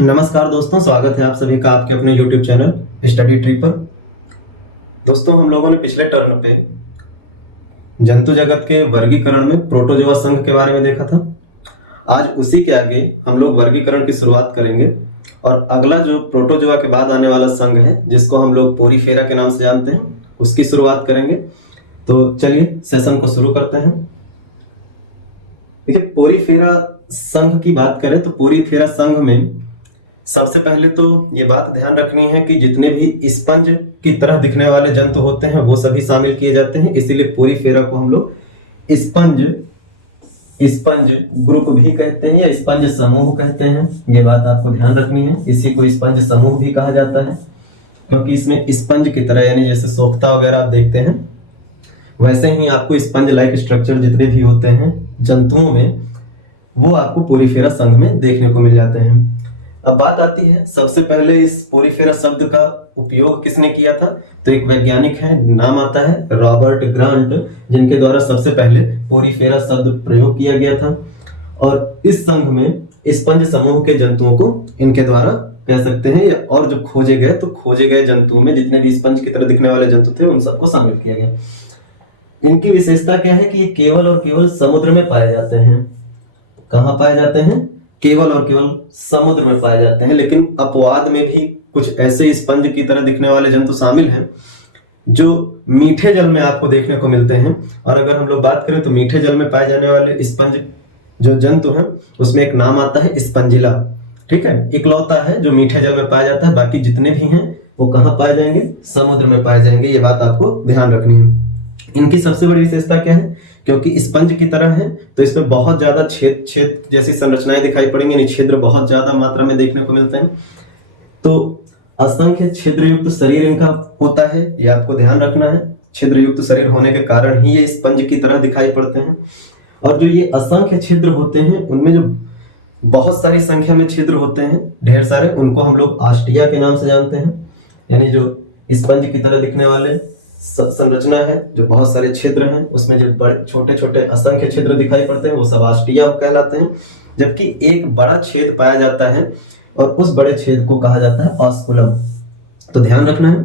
नमस्कार दोस्तों, स्वागत है आप सभी का आपके अपने YouTube चैनल स्टडी ट्री पर। दोस्तों, हम लोगों ने पिछले टर्न पे जंतु जगत के वर्गीकरण में प्रोटोजोआ संघ के बारे में देखा था। आज उसी के आगे हम लोग वर्गीकरण की शुरुआत करेंगे और अगला जो प्रोटोजोआ के बाद आने वाला संघ है, जिसको हम लोग पोरीफेरा के नाम से जानते हैं, उसकी शुरुआत करेंगे। तो चलिए सेशन को शुरू करते हैं। देखिए, पोरीफेरा संघ की बात करें तो पोरीफेरा संघ में सबसे पहले तो ये बात ध्यान रखनी है कि जितने भी स्पंज की तरह दिखने वाले जंतु होते हैं वो सभी शामिल किए जाते हैं। इसीलिए पोरीफेरा को हम लोग स्पंज स्पंज ग्रुप भी कहते हैं या स्पंज समूह कहते हैं। ये बात आपको ध्यान रखनी है। इसी को स्पंज समूह भी कहा जाता है, क्योंकि इसमें स्पंज की तरह यानी जैसे सोख्ता वगैरह आप देखते हैं, वैसे ही आपको स्पंज लाइक स्ट्रक्चर जितने भी होते हैं जंतुओं में, वो आपको पोरीफेरा संघ में देखने को मिल जाते हैं। अब बात आती है, सबसे पहले इस पोरीफेरा शब्द का उपयोग किसने किया था? तो एक वैज्ञानिक है, नाम आता है रॉबर्ट ग्रांट, जिनके द्वारा सबसे पहले पोरीफेरा शब्द प्रयोग किया गया था। और इस संघ में स्पंज समूह के जंतुओं को इनके द्वारा कह सकते हैं, और जो खोजे गए जंतुओं में जितने भी स्पंज की तरह दिखने वाले जंतु थे उन सबको शामिल किया गया। इनकी विशेषता क्या है कि ये केवल और केवल समुद्र में पाए जाते हैं। कहाँ पाए जाते हैं? केवल और केवल समुद्र में पाए जाते हैं। लेकिन अपवाद में भी कुछ ऐसे स्पंज की तरह दिखने वाले जंतु शामिल हैं जो मीठे जल में आपको देखने को मिलते हैं। और अगर हम लोग बात करें तो मीठे जल में पाए जाने वाले स्पंज जो जंतु हैं उसमें एक नाम आता है स्पंजिला। ठीक है, इकलौता है जो मीठे जल में पाया जाता है। बाकी जितने भी हैं वो कहाँ पाए जाएंगे? समुद्र में पाए जाएंगे। ये बात आपको ध्यान रखनी है। इनकी सबसे बड़ी विशेषता क्या है? क्योंकि स्पंज की तरह है तो इसमें बहुत ज्यादा छेद जैसी संरचनाएं दिखाई पड़ेंगी, यानी छिद्र बहुत ज्यादा मात्रा में देखने को मिलते हैं। तो असंख्य छिद्र युक्त शरीर इनका होता है, ये आपको ध्यान रखना है। छिद्र युक्त शरीर होने के कारण ही ये स्पंज की तरह दिखाई पड़ते हैं। और जो ये असंख्य छिद्र होते हैं उनमें जो बहुत सारी संख्या में छिद्र होते हैं, ढेर सारे, उनको हम लोग आस्टिया के नाम से जानते हैं। यानी जो स्पंज की तरह दिखने वाले संरचना है, जो बहुत सारे छिद्र हैं, उसमें जो बड़े छोटे छोटे असंख्य छिद्र दिखाई पड़ते हैं वो सब आस्टिया कहलाते हैं। जबकि एक बड़ा छेद पाया जाता है और उस बड़े छेद को कहा जाता है ऑस्कुलम। तो ध्यान रखना है,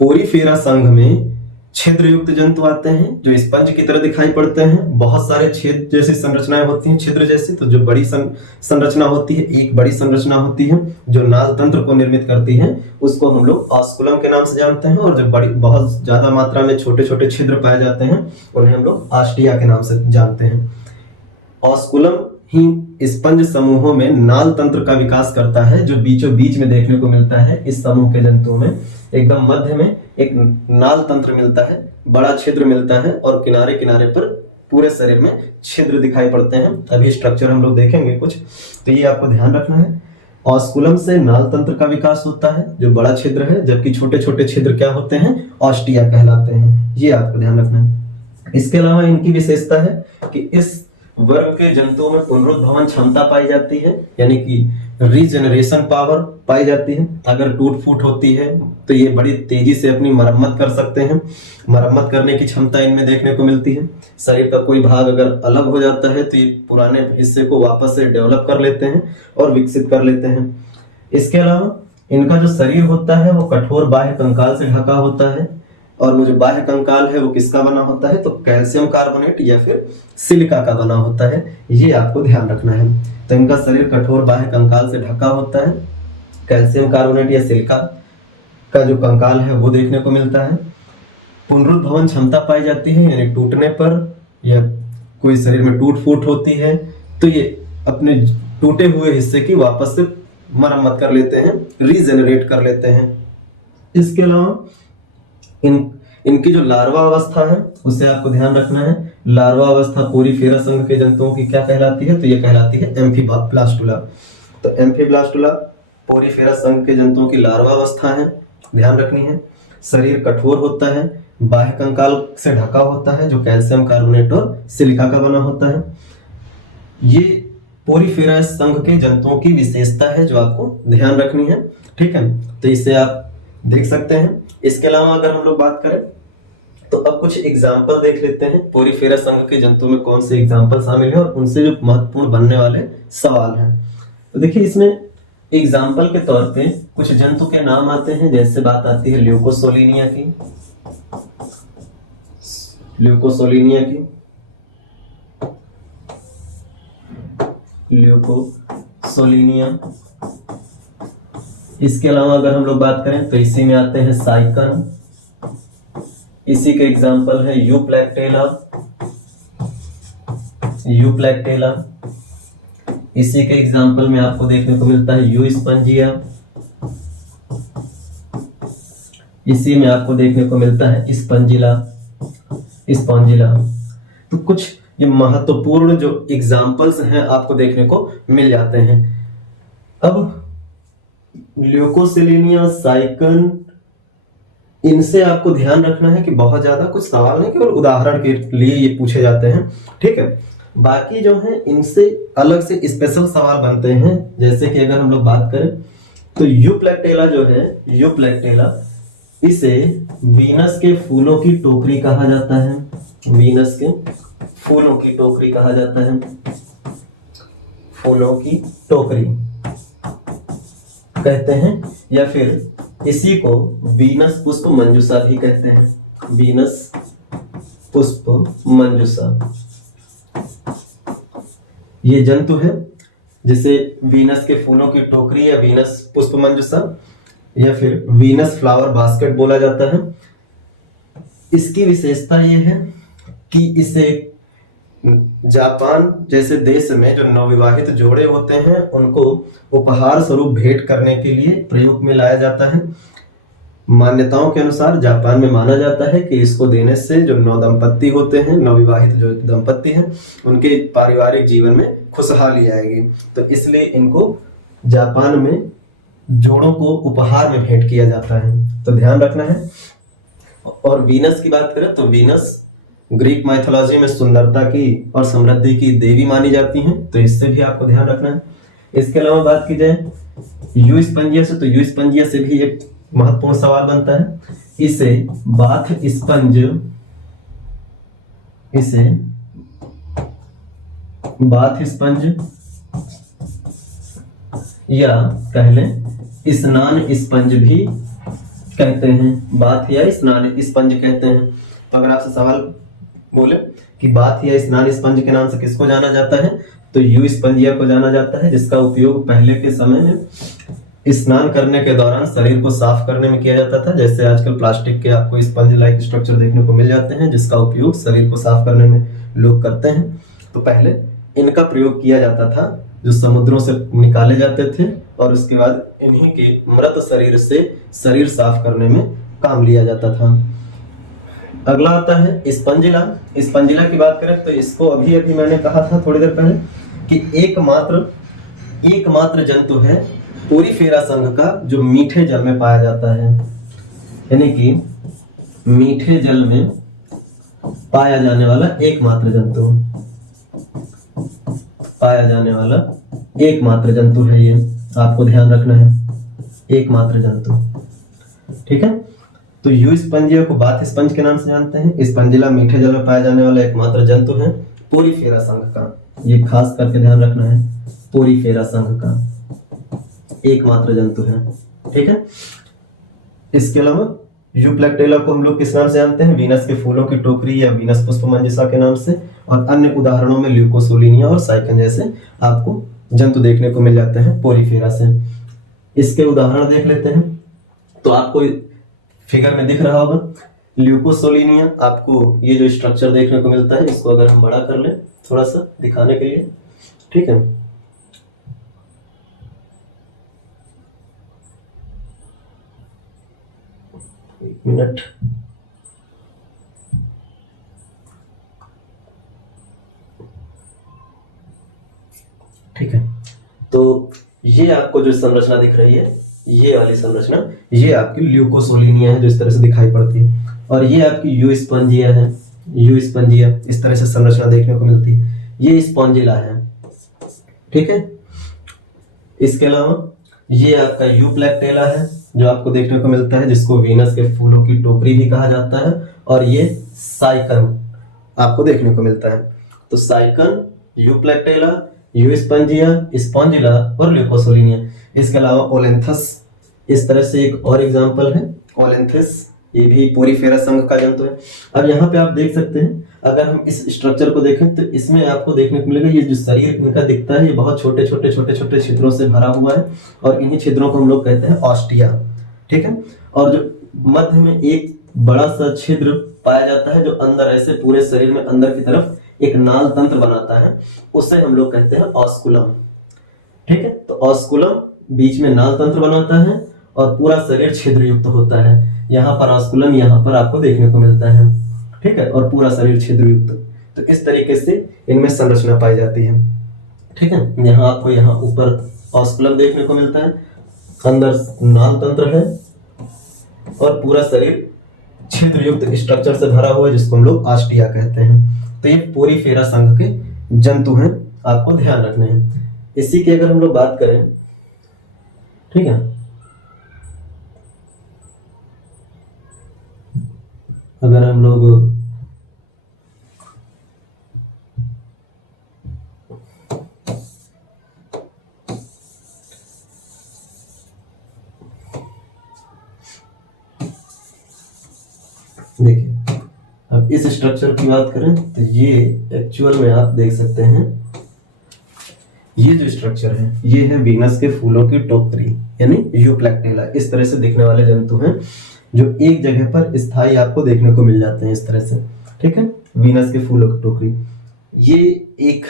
पोरीफेरा संघ में छिद्र युक्त जंतु आते हैं जो स्पंज की तरह दिखाई पड़ते हैं। बहुत सारे छेद जैसी संरचनाएं होती हैं, छिद्र जैसी। तो जो बड़ी संरचना होती है, एक बड़ी संरचना होती है जो नाल तंत्र को निर्मित करती है, उसको हम लोग ऑस्कुलम के नाम से जानते हैं। और जो बड़ी बहुत ज्यादा मात्रा में छोटे छोटे छिद्र पाए जाते हैं उन्हें हम लोग आस्टिया के नाम से जानते हैं। ऑस्कुलम ही स्पंज समूहों में नाल तंत्र का विकास करता है, जो बीचों बीच में देखने को मिलता है। इस समूह के जंतुओं में एकदम मध्य में एक नाल तंत्र मिलता है, बड़ा छिद्र मिलता है, और किनारे किनारे पर पूरे शरीर में छिद्र दिखाई पड़ते हैं। अभी स्ट्रक्चर हम लोग देखेंगे कुछ, तो ये आपको ध्यान रखना है। ऑस्कुलम से नाल तंत्र का विकास होता है जो बड़ा छिद्र है, जबकि छोटे छोटे छिद्र क्या होते हैं? ऑस्टिया कहलाते हैं। ये आपको ध्यान रखना है। इसके अलावा इनकी विशेषता है कि इस वर्ग के जंतुओं में पुनरुद्भवन क्षमता पाई जाती है, यानी कि रीजनरेशन पावर पाई जाती है। अगर टूट फूट होती है तो ये बड़ी तेजी से अपनी मरम्मत कर सकते हैं। मरम्मत करने की क्षमता इनमें देखने को मिलती है। शरीर का कोई भाग अगर अलग हो जाता है तो ये पुराने हिस्से को वापस से डेवलप कर लेते हैं और विकसित कर लेते हैं। इसके अलावा इनका जो शरीर होता है वो कठोर बाह्य कंकाल से ढका होता है। और वो जो बाह्य कंकाल है वो किसका बना होता है? तो कैल्शियम कार्बोनेट या फिर सिलिका का बना होता है। ये आपको ध्यान रखना है। तो इनका शरीर कठोर बाह्य कंकाल से ढका होता है। कैल्शियम कार्बोनेट या सिलिका का जो कंकाल है वो देखने को मिलता है। पुनरुद्भवन क्षमता पाई जाती है, यानी टूटने पर या कोई शरीर में टूट फूट होती है तो ये अपने टूटे हुए हिस्से की वापस से मरम्मत कर लेते हैं, रीजेनरेट कर लेते हैं। इसके अलावा इनकी जो लार्वा अवस्था है उसे आपको ध्यान रखना है। लार्वा अवस्था पोरीफेरा संघ के जंतुओं की क्या कहलाती है? तो ये कहलाती है एम्फीब्लास्टुला। तो एम्फीब्लास्टुला पोरीफेरा संघ के जंतुओं की लार्वा अवस्था है, ध्यान रखनी है। शरीर कठोर होता है, बाह्य कंकाल से ढका होता है जो कैल्शियम कार्बोनेट और सिलिका का बना होता है। ये पोरीफेरा संघ के जंतुओं की विशेषता है जो आपको ध्यान रखनी है। ठीक है, तो इसे आप देख सकते हैं। इसके अलावा अगर हम लोग बात करें तो अब कुछ एग्जाम्पल देख लेते हैं। पोरीफेरा संघ के जंतु में कौन से एग्जाम्पल शामिल है और उनसे जो महत्वपूर्ण बनने वाले सवाल हैं। तो देखिए, इसमें एग्जाम्पल के तौर पे कुछ जंतु के नाम आते हैं, जैसे बात आती है ल्यूकोसोलिनिया की। ल्यूकोसोलिनिया की ल्यूकोसोलिनिया। इसके अलावा अगर हम लोग बात करें तो इसी में आते हैं साइकन। इसी के एग्जाम्पल है यूप्लैक्टेला। यूप्लैक्टेला। इसी के एग्जाम्पल में आपको देखने को मिलता है यू स्पंजिया। इसी में आपको देखने को मिलता है स्पंजिला। स्पंजिला। तो कुछ ये महत्वपूर्ण जो एग्जाम्पल्स हैं आपको देखने को मिल जाते हैं। अब ल्यूकोसिलिनिया, साइकन, इनसे आपको ध्यान रखना है कि बहुत ज्यादा कुछ सवाल नहीं, केवल उदाहरण के लिए ये पूछे जाते हैं, ठीक है। बाकी जो है इनसे अलग से स्पेशल सवाल बनते हैं। जैसे कि अगर हम लोग बात करें तो यूप्लैक्टेला जो है, यूप्लैक्टेला, इसे वीनस के फूलों की टोकरी कहा जाता है। वीनस के फूलों की टोकरी कहा जाता है। फूलों की टोकरी कहते हैं, या फिर इसी को वीनस पुष्प मंजूषा भी कहते हैं। वीनस पुष्प मंजूषा ये जंतु है जिसे वीनस के फूलों की टोकरी या वीनस पुष्प मंजूषा या फिर वीनस फ्लावर बास्केट बोला जाता है। इसकी विशेषता यह है कि इसे जापान जैसे देश में जो नवविवाहित जोड़े होते हैं उनको उपहार स्वरूप भेंट करने के लिए प्रयोग में लाया जाता है। मान्यताओं के अनुसार जापान में माना जाता है कि इसको देने से जो नवदंपति होते हैं, नवविवाहित जो दंपति हैं, उनके पारिवारिक जीवन में खुशहाली आएगी। तो इसलिए इनको जापान में जोड़ों को उपहार में भेंट किया जाता है, तो ध्यान रखना है। और वीनस की बात करें तो वीनस ग्रीक माइथोलॉजी में सुंदरता की और समृद्धि की देवी मानी जाती हैं, तो इससे भी आपको ध्यान रखना है। इसके अलावा बात की जाए यू स्पंजिया से, तो यू स्पंजिया से भी एक महत्वपूर्ण सवाल बनता है। इसे बाथ स्पंज, इसे बाथ स्पंज या कह लें स्नान स्पंज भी कहते हैं। बाथ या स्नान स्पंज कहते हैं। अगर आपसे सवाल बोले कि बाथ या स्नान स्पंज के नाम से किसको जाना जाता है, तो यू स्पंजिया को जाना जाता है, जिसका उपयोग पहले के समय में स्नान करने के दौरान शरीर को साफ करने में किया जाता था। जैसे आजकल प्लास्टिक के आपको स्पंज लाइक स्ट्रक्चर देखने को मिल जाते हैं, जिसका उपयोग शरीर को साफ करने में लोग करते हैं। तो पहले इनका प्रयोग किया जाता था, जो समुद्रों से निकाले जाते थे, और उसके बाद इन्हीं के मृत शरीर से शरीर साफ करने में काम लिया जाता था। अगला आता है स्पंजिला। स्पंजिला की बात करें तो इसको अभी अभी मैंने कहा था थोड़ी देर पहले कि एकमात्र जंतु है पोरीफेरा संघ का जो मीठे जल में पाया जाता है, यानी कि मीठे जल में पाया जाने वाला एकमात्र जंतु, पाया जाने वाला एकमात्र जंतु है ये, आपको ध्यान रखना है, एकमात्र जंतु, ठीक है। तो यू स्पंजिया को बाथ स्पंज के नाम से जानते हैं। स्पंजिला मीठे जल में पाया जाने वाला एकमात्र जंतु है पोरीफेरा संघ का, ये खास करके ध्यान रखना है, पोरीफेरा संघ का एकमात्र जंतु है, ठीक है। इसके अलावा यूप्लैक्टेला को हम लोग किस नाम से जानते हैं, वीनस के फूलों की टोकरी या वीनस पुष्प मंजिसा के नाम से, और अन्य उदाहरणों में ल्यूकोसोलिनिया और साइकन जैसे आपको जंतु देखने को मिल जाते हैं पोरीफेरा से। इसके उदाहरण देख लेते हैं। तो आपको फिगर में दिख रहा होगा ल्यूकोसोलिनिया, आपको ये जो स्ट्रक्चर देखने को मिलता है, इसको अगर हम बड़ा कर लें थोड़ा सा दिखाने के लिए, ठीक है। एक मिनट, ठीक है। तो ये आपको जो संरचना दिख रही है, ये वाली संरचना, ये आपकी ल्यूकोसोलिनिया है जो इस तरह से दिखाई पड़ती है, और ये आपकी यू स्पंजिया है। यू स्पंजिया इस तरह से संरचना देखने को मिलती है, ये स्पॉन्जिला है, ठीक है। इसके अलावा ये आपका यूप्लैक्टेला है जो आपको देखने को मिलता है, जिसको वीनस के फूलों की टोकरी भी कहा जाता है, और ये साइकन आपको देखने को मिलता है। तो साइकन, यूप्लैक्टेला, यू स्पंजिया, स्पॉन्जिला और ल्यूकोसोलिनिया, इसके अलावा ओलेंथस, इस तरह से एक और एग्जाम्पल है ओलेंथस, ये भी पोरीफेरा संघ का जंतु है। अब यहाँ पे आप देख सकते हैं, अगर हम इस स्ट्रक्चर को देखें तो इसमें आपको देखने को मिलेगा ये जो शरीर इनका दिखता है ये बहुत छोटे छोटे छिद्रों से भरा हुआ है और इन्हीं छिद्रों को हम लोग कहते हैं ऑस्टिया, ठीक है। और जो मध्य में एक बड़ा सा छिद्र पाया जाता है जो अंदर ऐसे पूरे शरीर में अंदर की तरफ एक नाल तंत्र बनाता है, उसे हम लोग कहते हैं ऑस्कुलम, ठीक है। तो ऑस्कुलम बीच में नाल तंत्र बनाता है और पूरा शरीर छिद्र युक्त होता है। यहाँ पर ऑस्कुलम यहाँ पर आपको देखने को मिलता है, ठीक है, और पूरा शरीर छिद्र युक्त। तो इस तरीके से इनमें संरचना पाई जाती है, ठीक है। यहाँ आपको यहाँ ऊपर ऑस्कुलम देखने को मिलता है, अंदर नाल तंत्र है और पूरा शरीर छिद्र युक्त स्ट्रक्चर से भरा हुआ है जिसको हम लोग ऑस्टिया कहते हैं। तो ये पोरीफेरा संघ के जंतु हैं, आपको ध्यान रखने हैं। इसी की अगर हम लोग बात करें, ठीक है, अगर हम लोग देखिए अब इस स्ट्रक्चर की बात करें तो ये एक्चुअल में आप देख सकते हैं, ये जो स्ट्रक्चर है ये है वीनस के फूलों की टोकरी यानी यूप्लेक्टेला। इस तरह से दिखने वाले जंतु हैं जो एक जगह पर स्थायी आपको देखने को मिल जाते हैं इस तरह से, ठीक है। वीनस के फूलों की टोकरी, ये एक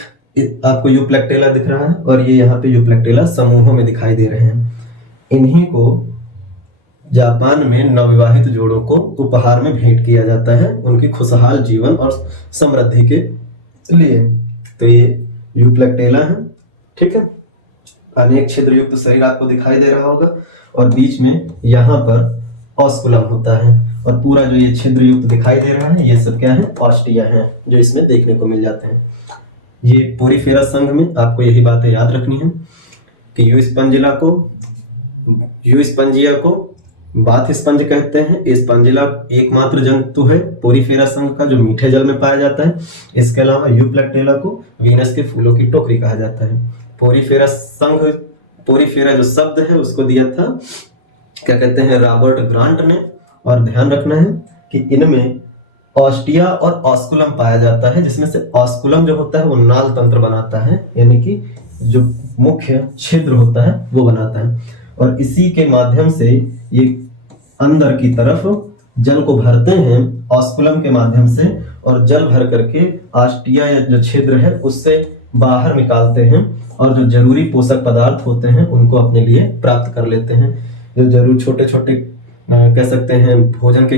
आपको यूप्लेक्टेला दिख रहा है और ये यहाँ पे यूप्लेक्टेला समूहों में दिखाई दे रहे हैं। इन्हीं को जापान में नवविवाहित जोड़ों को उपहार में भेंट किया जाता है उनकी खुशहाल जीवन और समृद्धि के लिए। तो ये यूप्लेक्टेला है, ठीक है। अनेक छिद्र युक्त शरीर आपको दिखाई दे रहा होगा और बीच में यहाँ पर ऑस्कुलम होता है और पूरा जो ये छिद्र युक्त दिखाई दे रहा है ये सब क्या है, ऑस्टिया है, जो इसमें देखने को मिल जाते हैं। ये पोरीफेरा संघ में आपको यही बातें याद रखनी है कि यू स्पंजिया को बाथ स्पंज कहते हैं। स्पंजिला एकमात्र जंतु है पोरीफेरा संघ का जो मीठे जल में पाया जाता है। इसके अलावा यूप्लेक्टेला को वीनस के फूलों की टोकरी कहा जाता है। पोरीफेरा संघ, पोरीफेरा जो शब्द है उसको दिया था क्या कहते हैं, रॉबर्ट ग्रांट ने। और ध्यान रखना है कि इनमें ऑस्टिया और ऑस्कुलम पाया जाता है, जिसमें से ऑस्कुलम जो होता है वो नाल तंत्र बनाता है, यानी कि जो मुख्य छिद्र होता है वो बनाता है और इसी के माध्यम से ये अंदर की तरफ जल को भरते हैं ऑस्कुलम के माध्यम से और जल भर करके ऑस्टिया या जो छिद्र है उससे बाहर निकालते हैं और जो जरूरी पोषक पदार्थ होते हैं उनको अपने लिए प्राप्त कर लेते हैं। जो जरूर छोटे छोटे कह सकते हैं भोजन के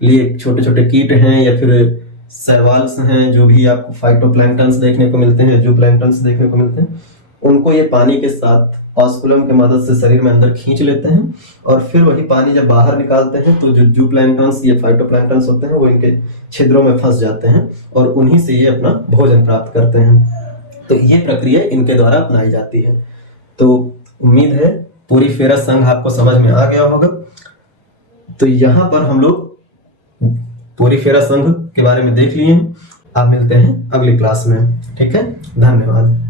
लिए छोटे छोटे कीट हैं या फिर शैवाल्स हैं, जो भी आपको फाइटोप्लैंक्टन्स देखने को मिलते हैं, जो प्लैंक्टन्स देखने को मिलते हैं, उनको ये पानी के साथ ऑस्कुलम की मदद से शरीर में अंदर खींच लेते हैं और फिर वही पानी जब बाहर निकालते हैं तो जो जूप्लैंक्टन्स या फाइटोप्लैंक्टन्स होते हैं वो इनके छिद्रों में फंस जाते हैं और उन्हीं से ये अपना भोजन प्राप्त करते हैं। तो ये प्रक्रिया इनके द्वारा अपनाई जाती है। तो उम्मीद है पोरीफेरा संघ आपको समझ में आ गया होगा। तो यहाँ पर हम लोग पोरीफेरा संघ के बारे में देख लिए हैं। आप मिलते हैं अगली क्लास में, ठीक है। धन्यवाद।